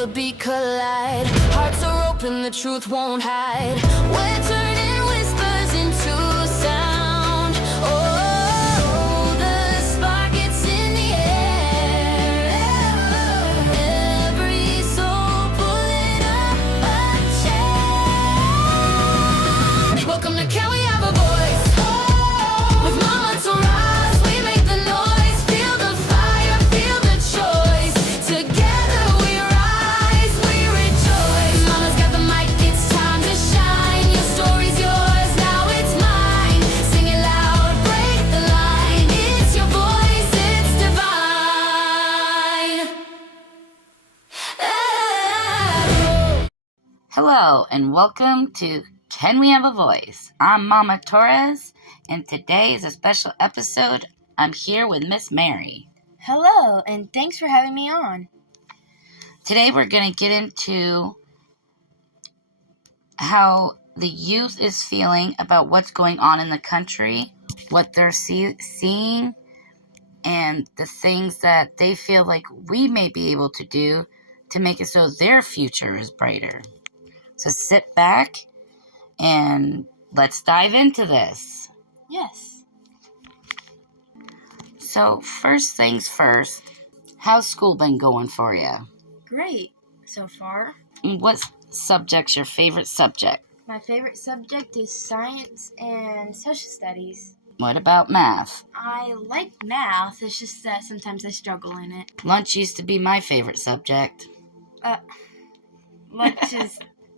the beat collide. Hearts are open, the truth won't hide. We're turning whispers into sound. Oh, the spark, it's in the air. Every soul pulling up a chair. Welcome to Can We Have a Voice? With Mama to rise, we make the noise. Feel the fire, feel the choice. Together we rise, we rejoice. Mama's got the mic, it's time to shine. Your story's yours, now it's mine. Sing it loud, break the line. It's your voice, it's divine. Hello and welcome to Can We Have a Voice? I'm Mama Torres, and today is a special episode. I'm here with Miss Mary. Hello, and thanks for having me on. Today we're going to get into how the youth is feeling about what's going on in the country, what they're seeing, and the things that they feel like we may be able to do to make it so their future is brighter. So sit back and let's dive into this. Yes. So first things first, how's school been going for you? Great so far. And what subject's your favorite subject? My favorite subject is science and social studies. What about math? I like math, it's just that sometimes I struggle in it. Lunch used to be my favorite subject.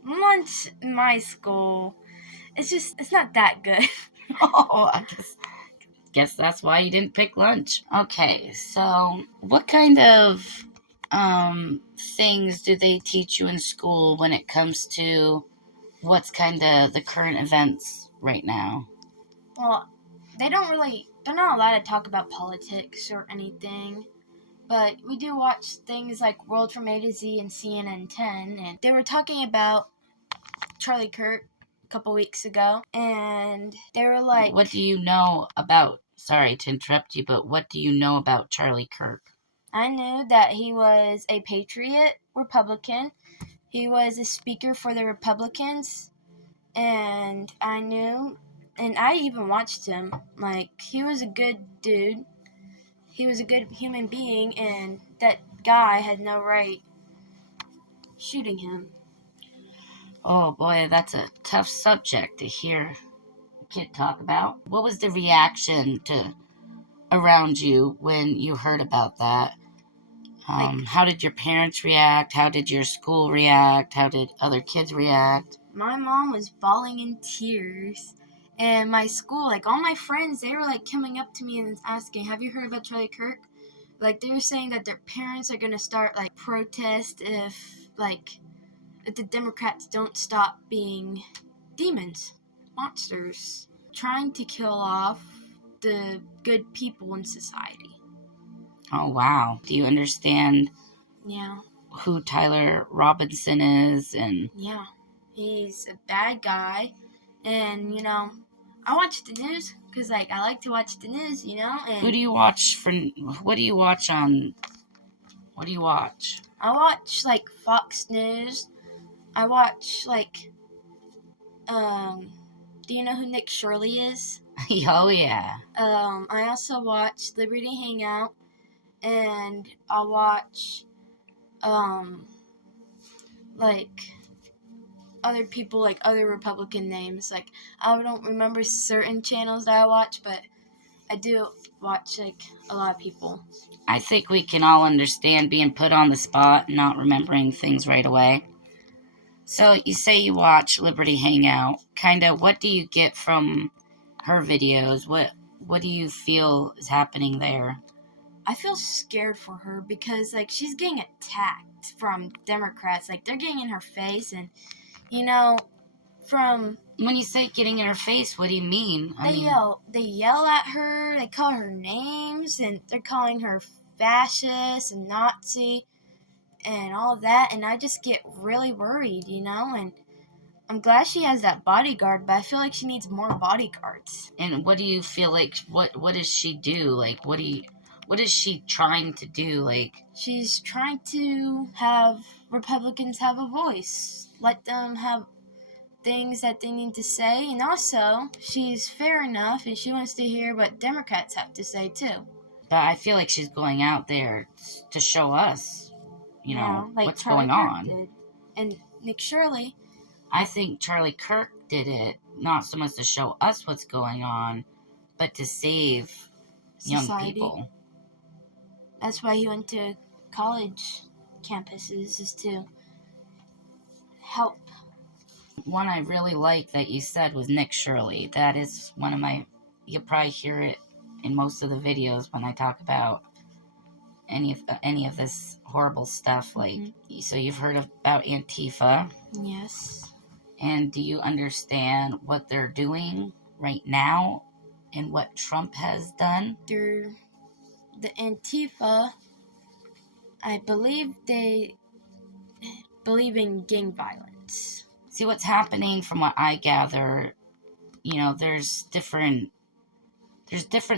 Lunch in my school, it's not that good. Oh, I guess that's why you didn't pick lunch. Okay, so what kind of things do they teach you in school when it comes to what's kind of the current events right now? Well, they're not allowed to talk about politics or anything. But we do watch things like World from A to Z and CNN 10, and they were talking about Charlie Kirk a couple weeks ago, and they were like... What do you know about, sorry to interrupt you, but what do you know about Charlie Kirk? I knew that he was a patriot Republican. He was a speaker for the Republicans, and I even watched him. Like, he was a good dude. He was a good human being, and that guy had no right shooting him. Oh boy, that's a tough subject to hear a kid talk about. What was the reaction around you when you heard about that? How did your parents react? How did your school react? How did other kids react? My mom was bawling in tears. And my school, like all my friends, they were like coming up to me and asking, have you heard about Charlie Kirk? Like they were saying that their parents are going to start like protest if the Democrats don't stop being demons, monsters, trying to kill off the good people in society. Oh wow. Do you understand Yeah. who Tyler Robinson is? And yeah, he's a bad guy. And, I watch the news because, I like to watch the news, And who do you watch what do you watch? I watch, Fox News. I watch, do you know who Nick Shirley is? Oh, yeah. I also watch Liberty Hangout, and I'll watch, other people, other Republican names. I don't remember certain channels that I watch, but I do watch, a lot of people. I think we can all understand being put on the spot and not remembering things right away. So you say you watch Liberty Hangout. Kind of what do you get from her videos? What do you feel is happening there? I feel scared for her because, she's getting attacked from Democrats. They're getting in her face and... from... When you say getting in her face, what do you mean? They yell at her, they call her names, and they're calling her fascist and Nazi and all that, and I just get really worried, and I'm glad she has that bodyguard, but I feel like she needs more bodyguards. And what do you feel like, what does she do? what is she trying to do? Like, She's trying to have Republicans have a voice, let them have things that they need to say, and also she's fair enough and she wants to hear what Democrats have to say too. but I feel like she's going out there to show us, you know, like what's Charlie going Kirk on. did. And Nick Shirley, I think Charlie Kirk did it not so much to show us what's going on, but to save young society. people. That's why he went to college campuses, is to help. One I really like that you said was Nick Shirley. That is one of my, you'll probably hear it in most of the videos when I talk about any of this horrible stuff. Like, so you've heard about Antifa, Yes. and do you understand what they're doing right now and what Trump has done? The Antifa, I believe they believe in gang violence. See, what's happening from what I gather, you know, there's different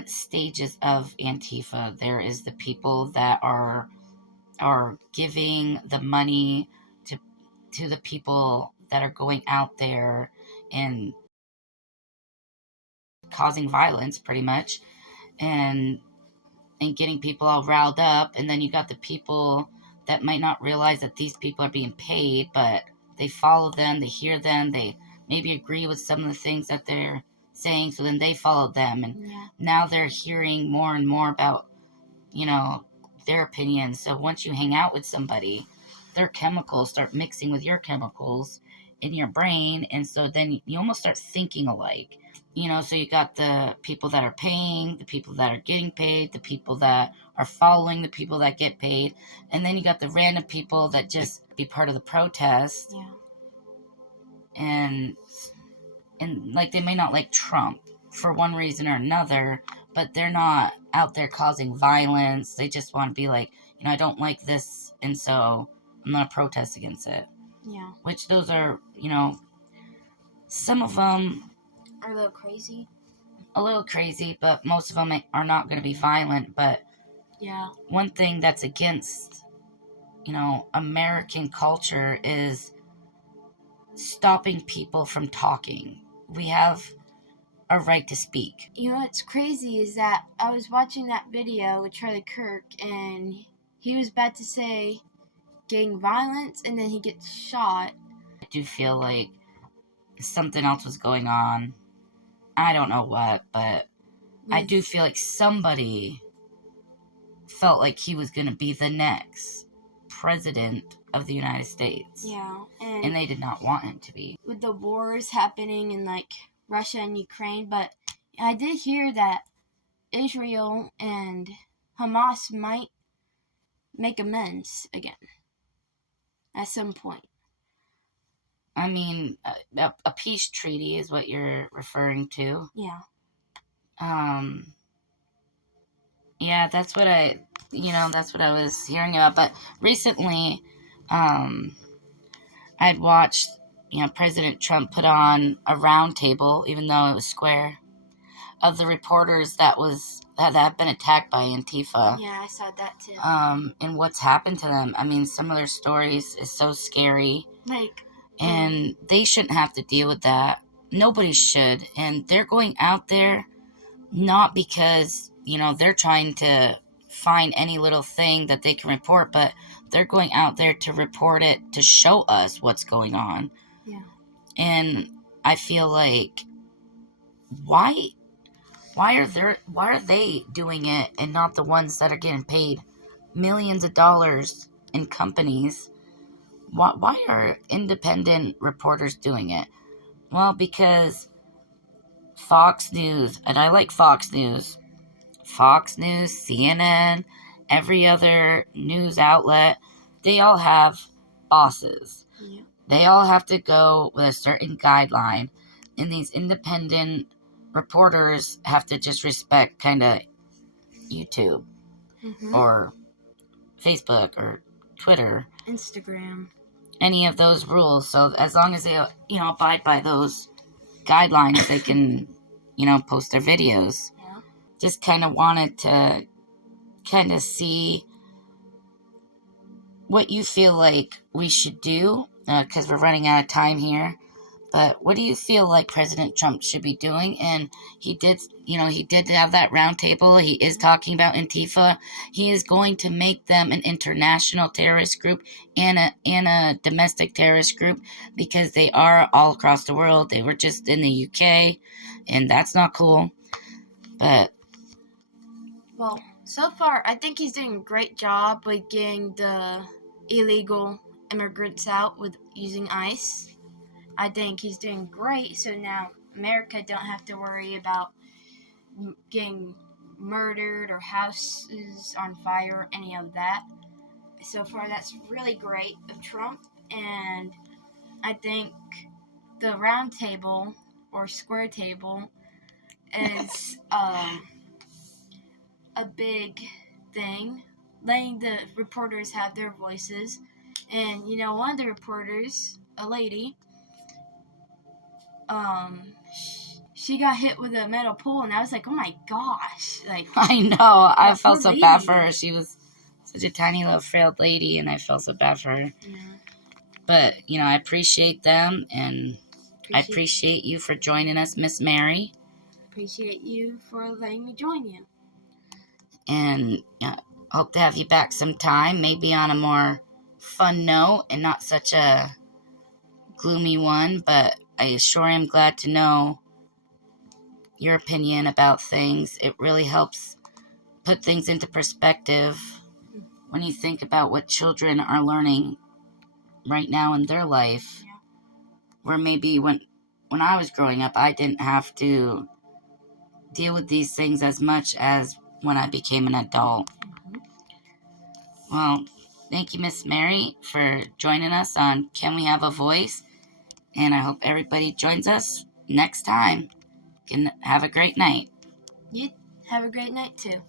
stages of Antifa. There is the people that are giving the money to the people that are going out there and causing violence, pretty much, and getting people all riled up. And then you got the people that might not realize that these people are being paid, but they follow them, they hear them, they maybe agree with some of the things that they're saying, so then they follow them, and now they're hearing more and more about, you know, their opinions. So once you hang out with somebody, their chemicals start mixing with your chemicals in your brain, and so then you almost start thinking alike. You know, so you got the people that are paying, the people that are getting paid, the people that are following the people that get paid, and then you got the random people that just be part of the protest. Yeah. And like, they may not like Trump for one reason or another, but they're not out there causing violence. They just want to be like, you know, I don't like this, and so I'm going to protest against it. Yeah. Which those are, you know, some of them Are a little crazy. But most of them are not going to be violent. But Yeah. one thing that's against, you know, American culture is stopping people from talking. We have a right to speak. You know what's crazy is that I was watching that video with Charlie Kirk, and he was about to say gang violence, and then he gets shot. I do feel like something else was going on. I don't know what, but I do feel like somebody felt like he was going to be the next president of the United States. Yeah, And they did not want him to be. with the wars happening in like Russia and Ukraine, but I did hear that Israel and Hamas might make amends again at some point. I mean, a peace treaty is what you're referring to. Yeah. Yeah, that's what I was hearing about. But recently, I'd watched, you know, President Trump put on a round table, even though it was square, of the reporters that have been attacked by Antifa. Yeah, I saw that too. And what's happened to them. I mean, some of their stories is so scary. And they shouldn't have to deal with that. Nobody should. And they're going out there not because, you know, they're trying to find any little thing that they can report, but they're going out there to report it, to show us what's going on. Yeah. And I feel like, why are they doing it and not the ones that are getting paid millions of dollars in companies? Why are independent reporters doing it? Well, because Fox News, and I like Fox News, CNN, every other news outlet, they all have bosses. Yeah. They all have to go with a certain guideline, and these independent reporters have to just respect kind of YouTube or Facebook or Twitter, Instagram, any of those rules. So as long as they, you know, abide by those guidelines, they can, you know, post their videos. Yeah. Just kind of wanted to kind of see what you feel like we should do, because we're running out of time here. But what do you feel like President Trump should be doing? And he did have that roundtable. He is talking about Antifa. He is going to make them an international terrorist group and a domestic terrorist group, because they are all across the world. They were just in the UK, and that's not cool. But Well, so far, I think he's doing a great job with getting the illegal immigrants out with using ICE. I think he's doing great, so now America don't have to worry about getting murdered or houses on fire or any of that. So far, that's really great of Trump, and I think the round table or square table is a big thing, letting the reporters have their voices. And one of the reporters, a lady, she got hit with a metal pole, and I was like, oh my gosh, like, I know, I that felt poor so lady. bad for her. She was such a tiny little frail lady, and I felt so bad for her. Yeah, But I appreciate them, and I appreciate you for joining us, Miss Mary. appreciate you for letting me join you. And hope to have you back sometime, maybe on a more fun note and not such a gloomy one. But I sure am glad to know your opinion about things. It really helps put things into perspective when you think about what children are learning right now in their life. Yeah. Where maybe when I was growing up, I didn't have to deal with these things as much as when I became an adult. Mm-hmm. Well, thank you, Miss Mary, for joining us on Can We Have a Voice? And I hope everybody joins us next time. Have a great night. You have a great night too.